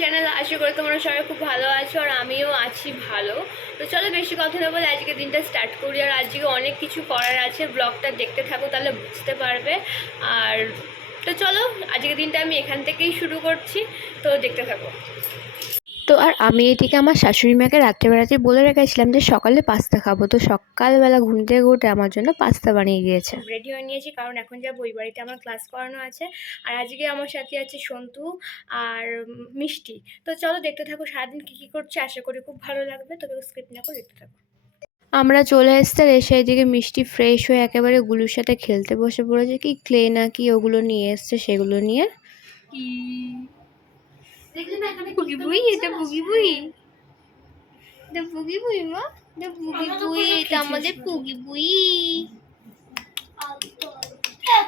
Channel আশা করি তোমরা সবাই খুব ভালো আছো আর আমিও আছি ভালো। তো চলো বেশি কথা না বলে আজকে দিনটা স্টার্ট করি। আর আজকে অনেক কিছু করার আছে। ব্লগটা দেখতে থাকো, তাহলে বুঝতে পারবে। আর তো চলো, আজকে দিনটা আমি এখান থেকেই শুরু করছি। তো দেখতে থাকো। তো আর আমি এদিকে আমার শাশুড়ি মাকে রাত্রেবেলাতে বলে রেখেছিলাম যে সকালে পাস্তা খাব। তো সকালবেলা ঘুম থেকে উঠে আমার জন্য পাস্তা বানিয়ে দিয়েছে। রেডি হয়ে নিয়েছি কারণ এখন যা বই বাড়িতে আমার ক্লাস করানো আছে। আর আজকে আমার সাথে আছে সন্তু আর মিষ্টি। তো চলো দেখতে থাকো সারাদিন কী কী করছে আশা করি খুব ভালো লাগবে। তবে স্ক্রিপ্ট না করে দেখতে থাকো। আমরা চলে এসতে এসে এদিকে মিষ্টি ফ্রেশ হয়ে একেবারে গুলুর সাথে খেলতে বসে পড়েছে। কি ক্লে না কি ওগুলো নিয়ে এসছে সেগুলো নিয়ে? দেখলি না এখানে পুগি বুই এটা পুগি বুই এটা পুগি বুই মা। এটা পুগি বুই এটা আমাদের পুগি বুই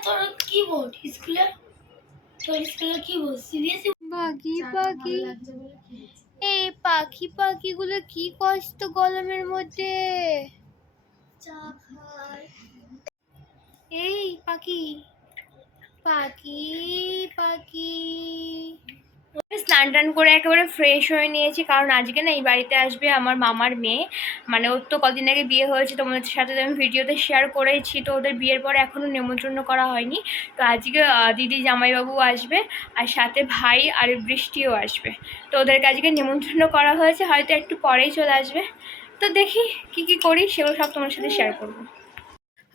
তোর কি বোর্ড স্কুলে তোর স্কুলে কি বোর্ড সিবিএসই পাখি পাখি এই পাখি পাখিগুলো কি কষ্ট গরমের মধ্যে। এই পাখি। পাখি পাখি। স্নান টান করে একেবারে ফ্রেশ হয়ে নিয়েছি। কারণ আজকে না এই বাড়িতে আসবে আমার মামার মেয়ে। মানে ওর তো কদিন আগে বিয়ে হয়েছে তোমাদের সাথে আমি ভিডিওতে শেয়ার করেছি, তো ওদের বিয়ের পরে এখনও নেমন্ত্রণ করা হয়নি। তো আজকে দিদি জামাইবাবু আসবে, আর সাথে ভাই আর বৃষ্টিও আসবে। তো ওদেরকে আজকে নেমন্ত্রণ করা হয়েছে, হয়তো একটু পরেই চলে আসবে। তো দেখি কি কি করি, সেগুলো সব তোমার সাথে শেয়ার করব।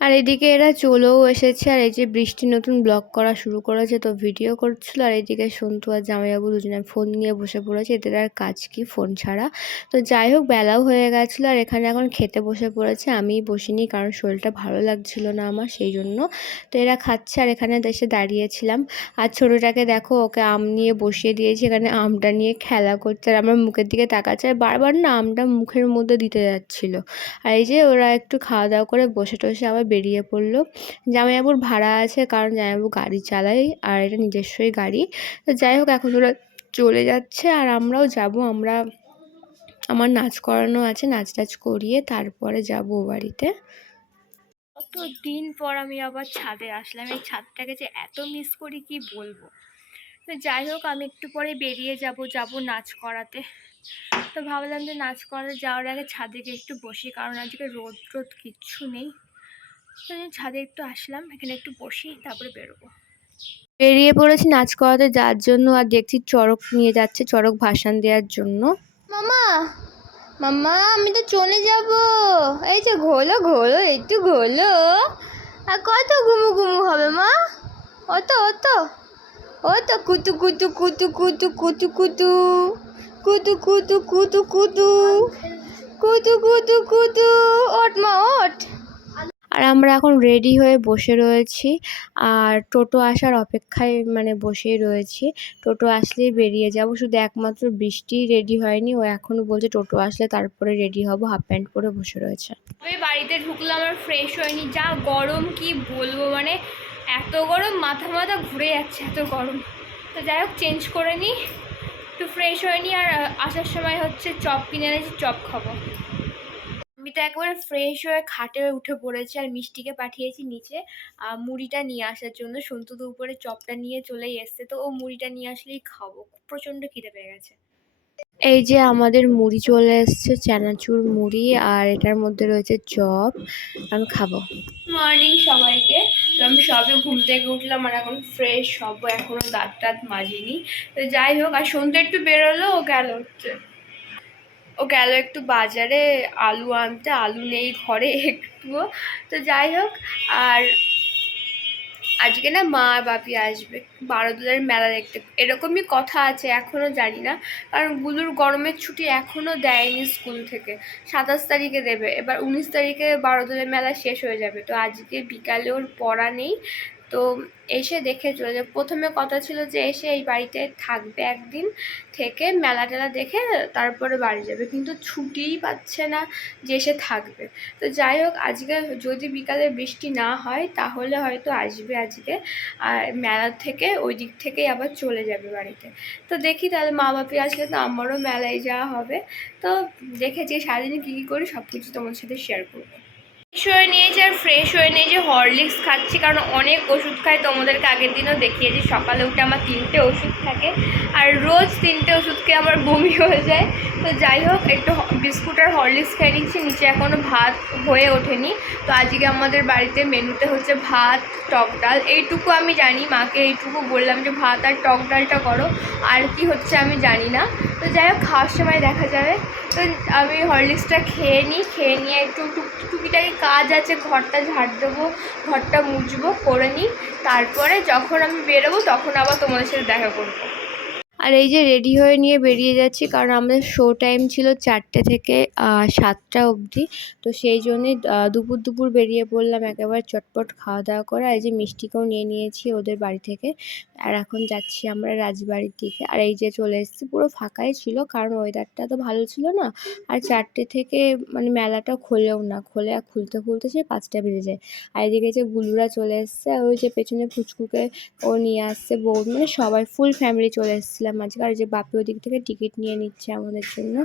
আর এদিকে এরা চলেও এসেছে, আর এই যে বৃষ্টি নতুন ব্লগ করা শুরু করেছে, তো ভিডিও করছিল। আর এদিকে সন্তু আর জামাইবাবু দুজনে ফোন নিয়ে বসে পড়েছে, এদের আর কাজ কি ফোন ছাড়া। তো যাই হোক, বেলাও হয়ে গেছিল, আর এখানে এখন খেতে বসে পড়েছে আমি বসিনি কারণ শরীরটা ভালো লাগছিল না আমার, সেই জন্য। তো এরা খাচ্ছে, আর এখানে দেশে দাঁড়িয়েছিলাম। আর ছোটোটাকে দেখো, ওকে আম নিয়ে বসিয়ে দিয়েছি, এখানে আমটা নিয়ে খেলা করছে, আর আমার মুখের দিকে তাকাচ্ছে, আর বারবার না আমটা মুখের মধ্যে দিতে যাচ্ছিল। আর এই যে ওরা একটু খাওয়া দাওয়া করে বসে টসে আবার বেরিয়ে পড়ল। জামাইবাবুর ভাড়া আছে, কারণ জামাইবাবু গাড়ি চালাই আর এটা নিজস্বই গাড়ি। তো যাই হোক, এখন ওরা চলে যাচ্ছে আর আমরাও যাব। আমরা, আমার নাচ করানো আছে, নাচ টাচ করিয়ে তারপরে যাব বাড়িতে। কত দিন পর আমি আবার ছাদে আসলাম। এই ছাদটাকে যে এত মিস করি, কি বলব? তো যাই হোক, আমি একটু পরে বেরিয়ে যাব যাব নাচ করাতে। তো ভাবলাম যে নাচ করাতে যাওয়ার আগে ছাদে গিয়ে একটু বসি, কারণ আজকে রোদ রোদ কিচ্ছু নেই। ছাদে একটু আসলাম এখানে একটু বসি তারপরে বেরোবো। বেরিয়ে পড়েছি নাচ করাতে যাওয়ার জন্য আর দেখছি চড়ক নিয়ে যাচ্ছে চড়ক ভাসান দেওয়ার জন্য। মামা মামা আমি তো চলে যাব। এই যে ঘোলো ঘোলো একটু ঘোলো। আর কত ঘুমু ঘুমু হবে মা? অত অত। ও তো কুতু কুতু কুতু কুতু কুতু কুতু। কুতু কুতু কুতু কুতু। কুতু কুতু কুতু। ওট মা ওঠ। আর আমরা এখন রেডি হয়ে বসে রয়েছি। আর টোটো আসার অপেক্ষায় মানে বসেই রয়েছি। টোটো আসলেই বেরিয়ে যাব। শুধু একমাত্র বৃষ্টি রেডি হয়নি। ও এখনও বলছে টোটো আসলে তারপরে রেডি হব। হাফ প্যান্ট পরে বসে রয়েছে। তবে বাড়িতে ঢুকলাম আর ফ্রেশ হয়নি। যা গরম কি বলব? মানে এত গরম, মাথা মাথা ঘুরে যাচ্ছে এত গরম। তো যাই হোক চেঞ্জ করে নিই। একটু ফ্রেশ হয়নি আর আসার সময় হচ্ছে চপ কিনে এনেছি, চপ খাব। আমি তো একবারে ফ্রেশ হয়ে খাটে উঠে পড়েছে আর মিষ্টিকে পাঠিয়েছি নিচে। মুড়িটা নিয়ে আসার জন্য। সন্তু তো উপরে চপটা নিয়ে চলেই এসছে। তো ও মুড়িটা নিয়ে আসলেই খাব। প্রচণ্ড খিদে পেয়ে গেছে। এই যে আমাদের মুড়ি চলে এসছে চানাচুর মুড়ি আর এটার মধ্যে রয়েছে চপ। আমি খাব। মর্নিং সবাইকে। তো আমি সবে ঘুম থেকে উঠলাম আর এখন ফ্রেশ সব এখনও দাঁত টাত মাজিনি। তো যাই হোক আর সন্ধ্যে একটু বেরোলো ও গেল হচ্ছে। ও গেল একটু বাজারে আলু আনতে, আলু নেই ঘরে একটুও। তো যাই হোক, আর আজকে না মা বাপি আসবে। বারোদুলার মেলা দেখতে। এরকমই কথা আছে এখনও জানি না। কারণ গুলুর গরমের ছুটি এখনও দেয়নি স্কুল থেকে। সাতাশ তারিখে দেবে। এবার উনিশ তারিখে বারোদুলের মেলা শেষ হয়ে যাবে। তো আজকে বিকালে ওর পড়া নেই। তো এসে দেখে চলে প্রথমে কথা ছিল যে এসে এই বাড়িতে থাকবে একদিন থেকে, মেলা টেলা দেখে তারপরে বাড়ি যাবে। কিন্তু ছুটিই পাচ্ছে না যে এসে থাকবে। তো যাই হোক, আজকে যদি বিকালে বৃষ্টি না হয়, তাহলে হয়তো আসবে আজকে। আর মেলা থেকে ওই দিক থেকেই আবার চলে যাবে বাড়িতে। তো দেখি তাহলে মা বাপি আসলে তো আমারও মেলায় যাওয়া হবে। তো দেখেছি সারাদিনে কী কী করি সব কিছু তোমার সাথে শেয়ার করব। ফ্রেশ হয়ে নিয়েছি আর ফ্রেশ হয়ে নিয়েছি হরলিক্স খাচ্ছি কারণ অনেক ওষুধ খাই। তোমাদেরকে আগের দিনও দেখিয়েছি, সকালে উঠে আমার তিনটে ওষুধ থাকে আর রোজ তিনটে ওষুধ খেয়ে আমার বমি হয়ে যায়। তো যাই হোক, একটু বিস্কুট আর হরলিক্স খেয়ে নিচ্ছি, নিচে এখনও ভাত হয়ে ওঠেনি। তো আজকে আমাদের বাড়িতে মেনুতে হচ্ছে ভাত, টক ডাল। এইটুকু আমি জানি, মাকে এইটুকু বললাম যে ভাত আর টক ডালটা করো, আর কি হচ্ছে আমি জানি না। তো যাই হোক, খাওয়ার সময় দেখা যাবে। তো আমি হরলিক্সটা খেয়ে নিই, খেয়ে নিয়ে একটু টুক- টুকিটাকি কাজ আছে, ঘরটা ঝাড় দেবো, ঘরটা মুছবো, করে নিই। তারপরে যখন আমি বেরোবো, তখন আবার তোমাদের সাথে দেখা করব। আর এই যে রেডি হয়ে নিয়ে বেরিয়ে যাচ্ছি, কারণ আমাদের শো টাইম ছিল চারটে থেকে সাতটা অবধি। তো সেই জন্যে দুপুর দুপুর বেরিয়ে পড়লাম একেবারে চটপট খাওয়া দাওয়া করে। আর এই যে মিষ্টিকেও নিয়ে নিয়েছি ওদের বাড়ি থেকে। আর এখন যাচ্ছি আমরা রাজবাড়ির দিকে। আর এই যে চলে এসেছি, পুরো ফাঁকাই ছিল, কারণ ওয়েদারটা তো ভালো ছিল না। আর চারটে থেকে মানে মেলাটা খোলেও না, খোলে আর খুলতে খুলতে সে পাঁচটা বেজে যায়। আর এদিকে যে গুলুরা চলে এসছে, আর ওই যে পেছনে ফুচকুকে ও নিয়ে আসছে বউ মানে সবাই ফুল ফ্যামিলি চলে এসেছিলাম আজকে আর যে বাপি ওদিক থেকে টিকিট নিয়ে নিচ্ছে আমাদের জন্য।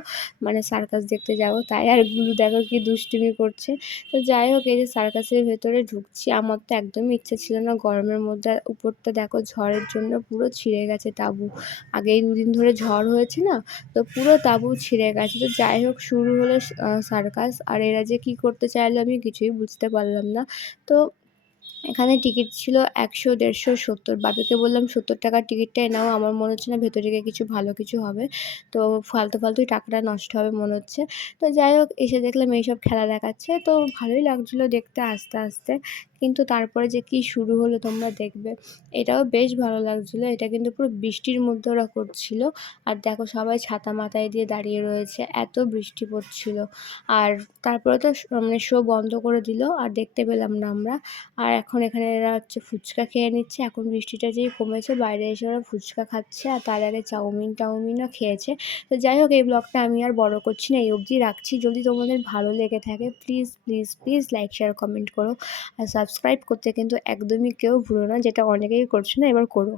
মানে সার্কাস দেখতে যাব তাই। আর গুলু দেখো কি দুষ্টুমি করছে। তো যাই হোক, এই যে সার্কাসের ভেতরে ঢুকছি। আমার তো একদমই ইচ্ছা ছিল না গরমের মধ্যে। উপরটা দেখো ঝড়ের জন্য পুরো ছিঁড়ে গেছে তাঁবু। আগেই দুদিন ধরে ঝড় হয়েছে না? তো পুরো তাঁবু ছিঁড়ে গেছে। তো যাই হোক, শুরু হলো সার্কাস। আর এরা যে কী করতে চাইলো আমি কিছুই বুঝতে পারলাম না। তো এখানে টিকিট ছিল একশো, দেড়শো, সত্তর। বাপিকে বললাম, সত্তর টাকার টিকিটটাই নাও, আমার মনে হচ্ছে না ভেতরে গিয়ে কিছু ভালো কিছু হবে। তো ফালতু ফালতুই টাকাটা নষ্ট হবে মনে হচ্ছে। তো যাই হোক, এসে দেখলাম এইসব খেলা দেখাচ্ছে। তো ভালোই লাগছিল দেখতে আস্তে আস্তে। কিন্তু তারপরে যে কি শুরু হলো তোমরা দেখবে। এটাও বেশ ভালো লাগছিল। এটা কিন্তু পুরো বৃষ্টির মধ্যে ওরা করছিল। আর দেখো সবাই ছাতা মাথায় দিয়ে দাঁড়িয়ে রয়েছে। এত বৃষ্টি পড়ছিল। আর তারপরে তো মানে শো বন্ধ করে দিল। আর দেখতে পেলাম না আমরা। আর এখন এখানে এরা হচ্ছে ফুচকা খেয়ে নিচ্ছে। এখন বৃষ্টিটা যেই কমেছে, বাইরে এসে ওরা ফুচকা খাচ্ছে। আর তার আগে চাউমিন টাউমিনও খেয়েছে। তো যাই হোক, এই ব্লগটা আমি আর বড় করছি না, এই অবধি রাখছি। যদি তোমাদের ভালো লেগে থাকে please please please like share comment করো। আর সাবস্ক্রাইব করতে কিন্তু একদমই কেউ ভুলো না যেটা অনেকেই করছে না এবার করো।